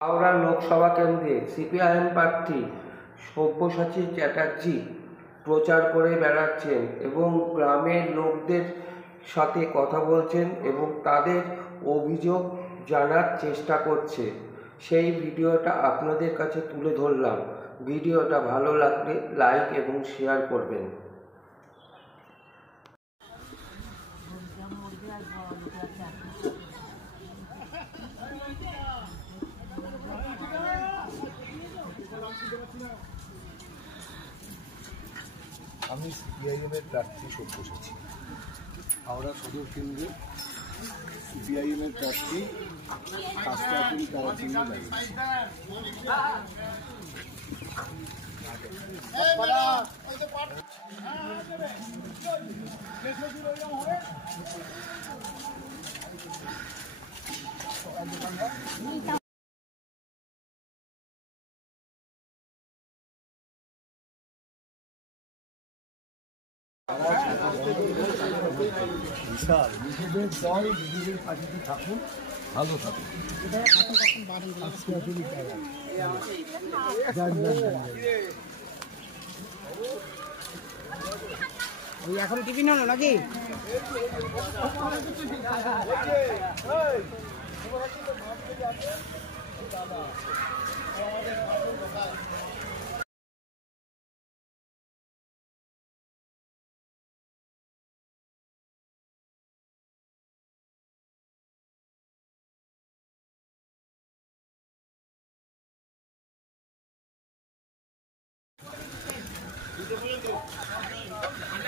হাওড়া লোকসভা কেন্দ্রে সিপিআইএম প্রার্থী সব্যসাচী চ্যাটার্জি প্রচার করে বেড়াচ্ছেন এবং গ্রামের লোকদের সাথে কথা বলছেন এবং তাদের অভিযোগ জানার চেষ্টা করছে। সেই ভিডিওটা আপনাদের কাছে তুলে ধরলাম। ভিডিওটা ভালো লাগলে লাইক এবং শেয়ার করবেন। আমি সিপিআইএমের প্রার্থী সব্যসাচী, হাওড়া সদর কেন্দ্রে সিপিআইএমের প্রার্থী কাস্তাপুরি তারা চিহ্ন লাগিয়েছে। বিশাল নিজেদের দল নিজেদের পার্টিতে থাকুন, ভালো থাকুন। এখন টিফিন হলো নাকি?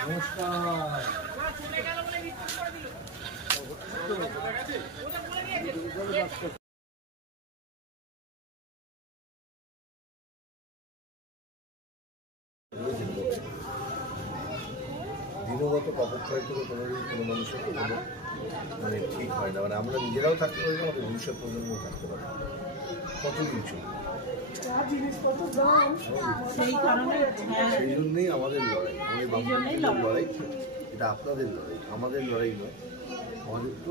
নমস্কার। দিনগত অপক্ষয় করে কোনোদিন কোনো মানুষের কোনো ঠিক হয় না। আমরা নিজেরাও থাকতে পারি না, আমাদের ভবিষ্যৎ প্রজন্ম থাকতে পারি না। কতদিন চলবে? সেই জন্যই আমাদের লড়াই, আমাদের লড়াই। এটা আপনাদের লড়াই, আমাদের লড়াই নয়। আমাদের তো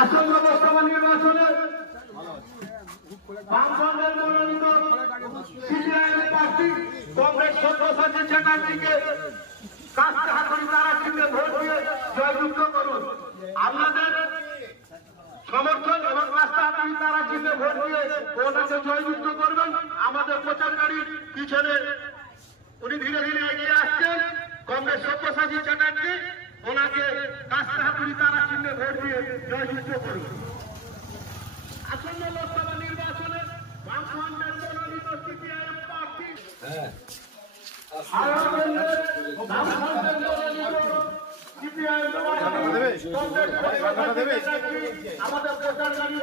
আসন্ন লোকসভা নির্বাচনে বামফ্রন্টের মনোনীত সিপিআইএম প্রার্থী কংগ্রেস সব্যসাচী চ্যাটার্জিকে কাস্তে হাতুড়ি তারা চিহ্নে ভোট দিয়ে জয়যুক্ত করুন। আপনাদের সমর্থন এবং কাস্তে হাতুড়ি তারা চিহ্নে ভোট দিয়ে ওনাকে জয়যুক্ত করবেন। আমাদের প্রচারকারীর পিছনে উনি ধীরে ধীরে এগিয়ে আসছেন। কংগ্রেস সব্যসাচী চ্যাটার্জি ওনাকে কাস্তে হাতুড়ি তারা চিহ্নে ভোট দিয়ে জয়যুক্ত করুন। আসন্ন লোকসভা নির্বাচনে বামফ্রন্টের মনোনীত সিপিআইএম প্রার্থী আমাদের প্রচারকারী